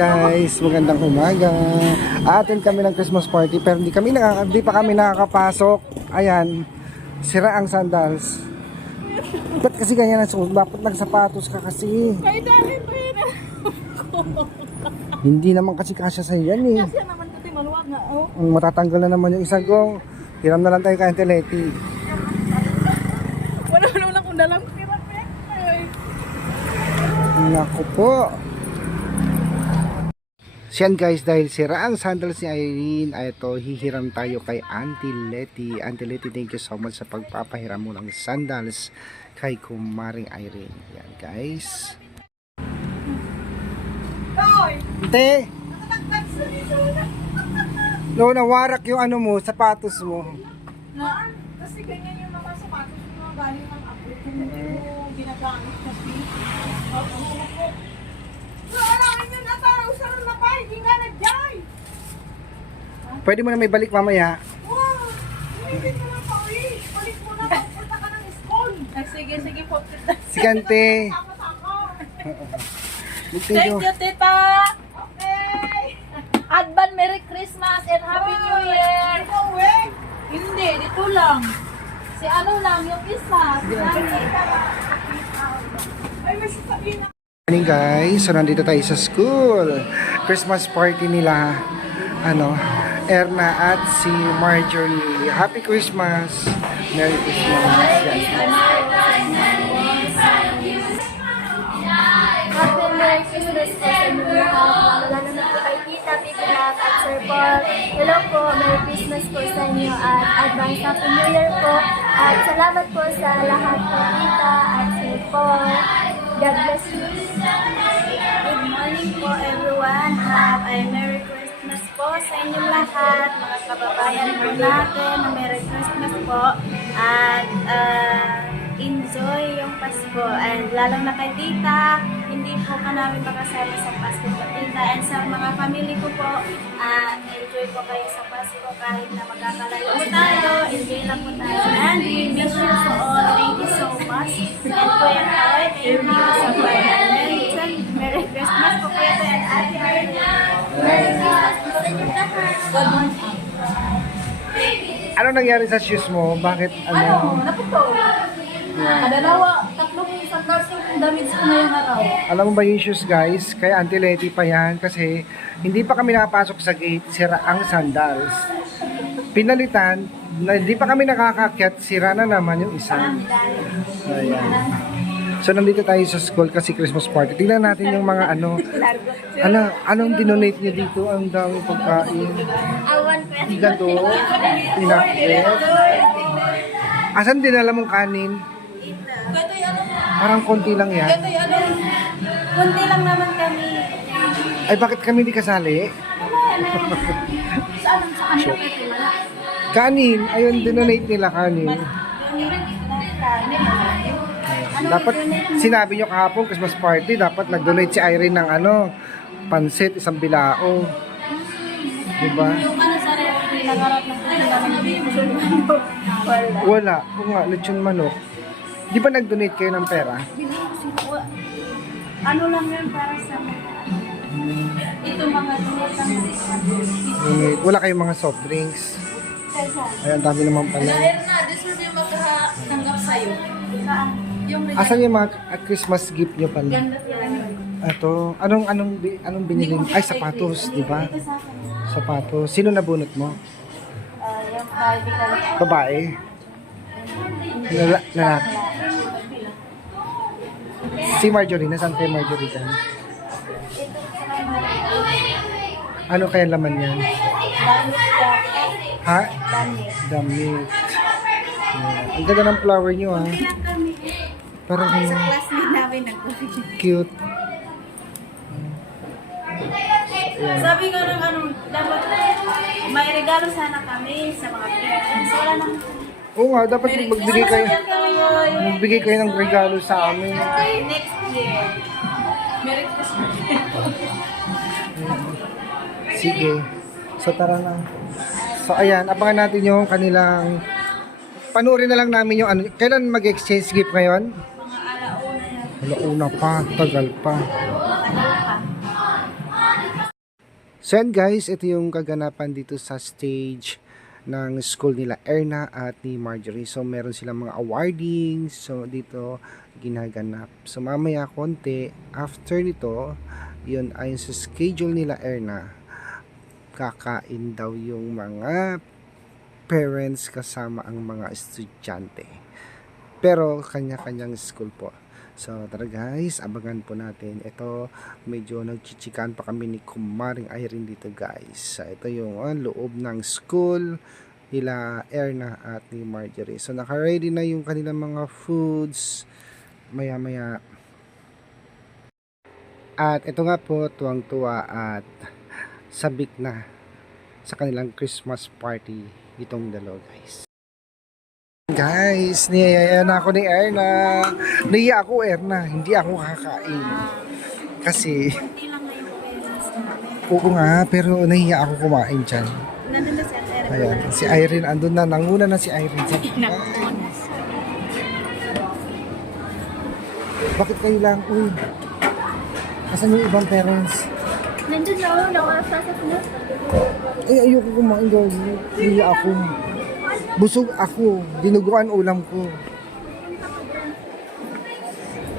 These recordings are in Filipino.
Guys, magandang umaga. Atin kami ng Christmas party pero hindi pa kami nakakapasok. Ayan, sira ang sandals. Ba't kasi ganyan ang suot? Dapat nagsapatos ka kasi. Ay, dahil pera. Hindi naman kasi kasya sa yan eh. Kasi naman kasi maluwag nga, oh. Matatanggal na naman yung isa ko. Hiram na lang tayo kay Teleti. Wala lang kung dalang pera. Naku po. Siyan guys, dahil sira ang sandals ni Irene, ay ito, hihiram tayo kay Auntie Letty. Auntie Letty, thank you so much sa pagpapahiram mo ng sandals kay Kumaring Irene. Yan guys. Ate! No, nawarak yung ano mo, sapatos mo. Na, kasi ganyan yung mga sapatos mo galing ng abot. Yung ginagamit kasi. Pwede mo na may balik mamaya. Wow! Hindi mo lang pauwi. Balik mo na, pupunta ka ng school. Sige, sige po. Si Kante. Thank you, tita. Okay. Advance Merry Christmas and Happy New Year. Hindi, dito lang. Si ano lang, yung isa. Si ay, may sasabihin na. Morning guys, so nandito tayo sa school. Christmas party nila, Erna at si Marjorie. Happy Christmas! Merry Christmas! Yan. Happy Merry Christmas po sa inyo lahat, lalo na po kay Tita, Tita Love at Sir Paul. Hello po, Merry Christmas po sa inyo at advance Happy New Year po. At salamat po sa lahat po Tita at Sir Paul. God bless you. Good morning po everyone. Have a Merry Christmas po sa inyong lahat, mga kababayan po natin. Merry Christmas po. At enjoy yung Pasko. And lalo na kay Tita, hindi po ka namin makasama sa Pasko po Tita. And sa mga family ko po, enjoy po kayo sa Pasko kahit na magkakalayo po tayo. Enjoy lang po tayo. And we miss you so all. Thank you so much. And Kuya Kawai, thank you sa pag-anan. Merry Christmas po Kuya Kawai and Ate Merry Christmas po sa inyo lahat. Good morning. Ano nangyari sa shoes mo? Bakit Naputol. Kadalawa, tatlong sandals yung damage ko ngayong araw. Alam mo ba yung shoes guys? Kay Auntie Letty pa yan kasi hindi pa kami nakapasok sa gate, sira ang sandals. Pinalitan, hindi pa kami nakakakyat, sira na naman yung isa. Ayan. So nandito tayo sa school kasi Christmas party. Tingnan natin yung mga anong dinonate niyo dito? Ang daming pagkain. Gado, pinakit. Asan dinala mong kanin? Parang konti lang yan. Kunti lang naman kami. Ay, bakit kami di kasali? Kanin. Ayun, dinonate nila kanin. Dapat, sinabi nyo kahapon, Christmas party, dapat nag-donate si Irene ng pansit, isang bilao. Diba? Yung sa ref, nangarap ng Wala. Kung nga, lechon manok. Di ba nag-donate kayo ng pera? Ano lang yun para sa mga ito mga Wala kayong mga soft drinks. Ay, ang dami naman pala. Erna, deserve yung magkatanggap sa'yo. Yung Asan yung mga Christmas gift nyo pala? Ito, anong binili? Ay, sapatos, di ba? Sapatos. Sino nabunot mo? yung Barbie lang. Babae? Lalaki? Si Marjorie, nasaan kay Marjorie dyan? Ano kaya laman yan? Ha? Damit. Yeah. Ang ganda ng flower nyo ha. Parang Classmate namin cute. Sabi ko ng dapat may regalo sana kami sa mga parents. Wala nang Oo nga, dapat magbigay kayo ng regalo sa amin. next year. Merry Christmas. Sige. So tara na. So ayan, abangan natin yung kanilang panurin na lang namin yung kailan mag-exchange gift ngayon? Mga alauna yan. Alauna pa, tagal pa. Matagal pa. So yan guys, ito yung kaganapan dito sa stage ng school nila Erna at ni Marjorie. So meron silang mga awarding, so dito ginaganap. So mamaya konti, after nito, yun ay sa schedule nila Erna, kakain daw yung mga parents kasama ang mga estudyante. Pero kanya-kanyang school po. So tara guys, abangan po natin. Ito, medyo nagchichikan pa kami ni Kumaring Irene dito guys. So, ito yung loob ng school nila Erna at ni Marjorie. So naka-ready na yung kanilang mga foods maya-maya. At ito nga po, tuwang-tuwa at sabik na sa kanilang Christmas party itong dalawa guys. Guys, niyayaya na ako ni Erna. Nahiya ako Erna, hindi ako kakain. Kasi, oo nga, pero nahiya ako kumain dyan. Nandun na si Ate Ayan, si Irene, andun na, nanguna na si Irene. Bakit kayo lang? Uy, asan yung ibang parents? Nandun na ako, nakasasap na. Ayoko kumain guys. Nahiya ako. Busog ako. Dinuguan ulam ko.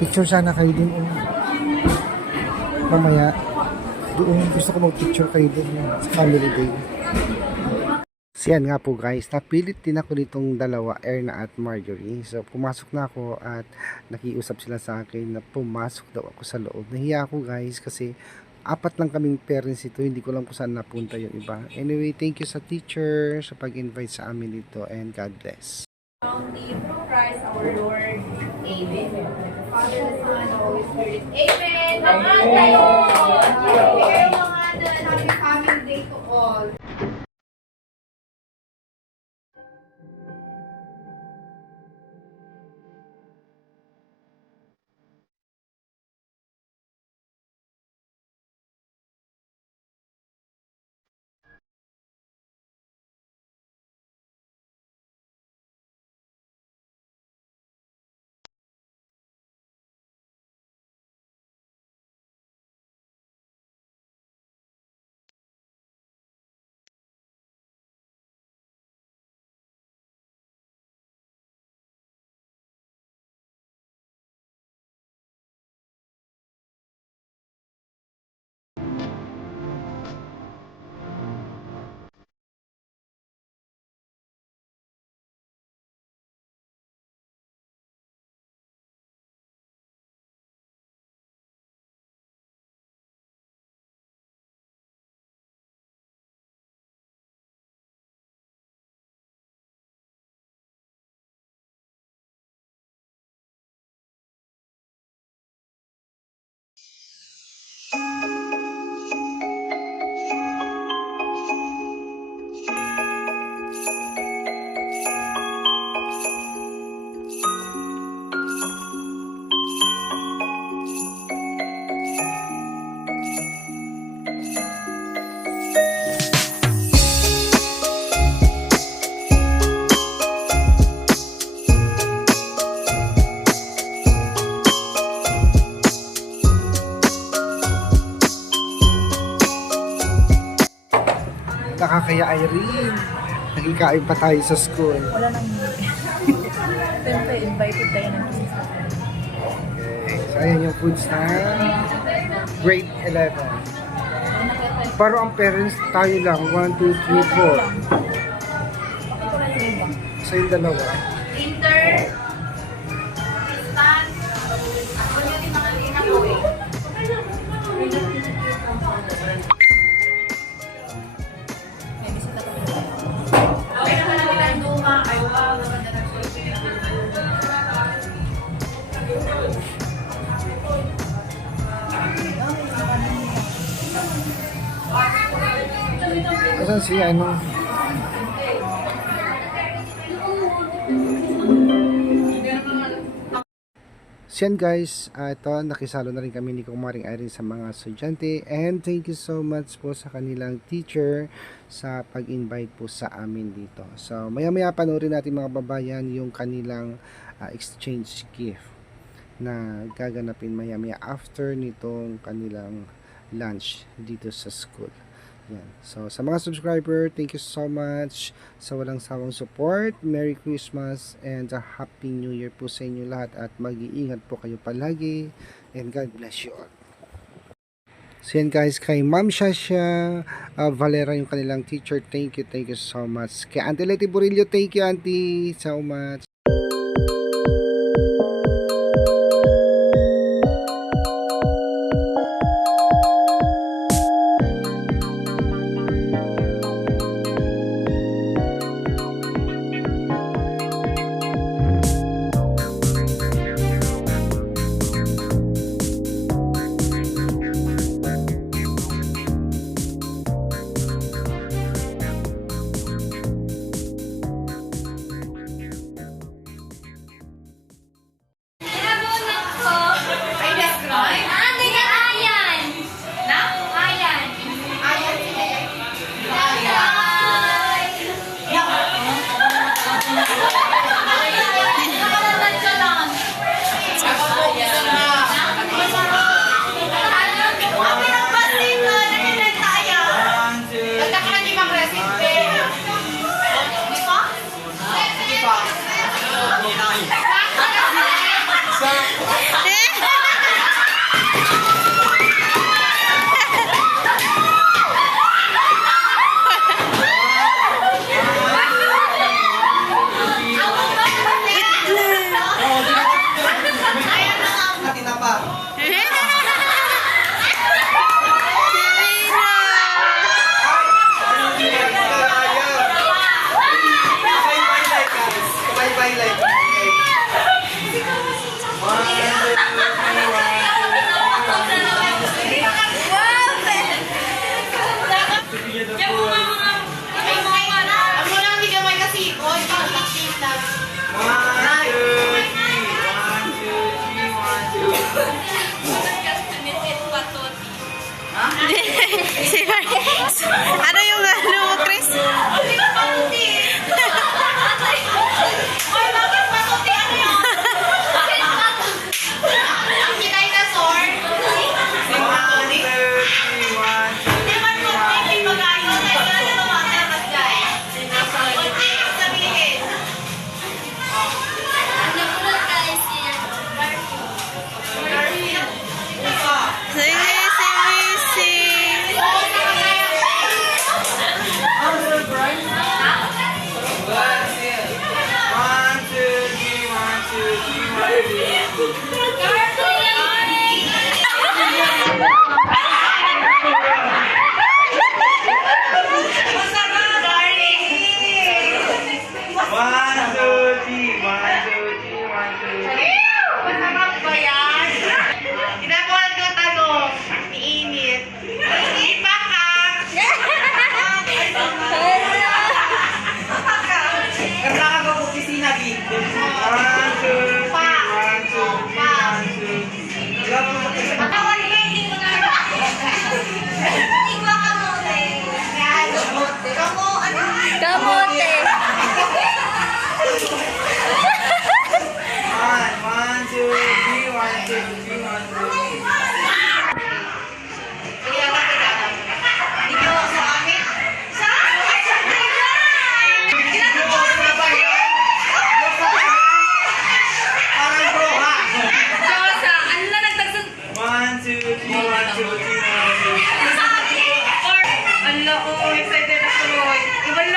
Picture sana kayo din. Mamaya. Doon. Gusto ko mag-picture kayo din sa family day. So yan nga po guys. Napilit din ako nitong dalawa, Erna at Marjorie. So pumasok na ako at nakiusap sila sa akin na pumasok daw ako sa loob. Nahiya ako guys kasi apat lang kaming parents ito, hindi ko lang kung saan napunta yung iba. Anyway, thank you sa teacher sa pag-invite sa amin dito and God bless. The true Christ our Lord. Amen. Father, the Son, the Holy Spirit. Amen. Naman kayo! Kayo mga happy family day to all. Nakakaya Irene. Nagkikain pa tayo sa school. Wala nang siyempre, invited tayo ng Jesus. Okay. So, ayan yung foods na grade 11. Pero ang parents tayo lang. 1, 2, 3, 4. Sa yung dalawa. Inter, Stan, ako yung mga lina ko eh. May bisita ka rin. Okay naman natin ang luma. Ay, wow, maganda na siya. Asan si ano? So yan guys, ito nakisalo na rin kami ni Kumaring Irene sa mga estudyante and thank you so much po sa kanilang teacher sa pag-invite po sa amin dito. So maya-maya panoorin natin mga babayan yung kanilang exchange gift na gaganapin maya-maya after nitong kanilang lunch dito sa school. Yan. So, sa mga subscriber, thank you so much sa walang sawang support. Merry Christmas and a Happy New Year po sa inyo lahat at mag-iingat po kayo palagi and God bless you all. So yan guys, kay Ma'am Shasha Valera yung kanilang teacher, thank you so much. Kay Auntie Leti Burillo, thank you Auntie so much. Ano yung ano mo, Chris? Kamote. Ang lako, excited ako. Ibang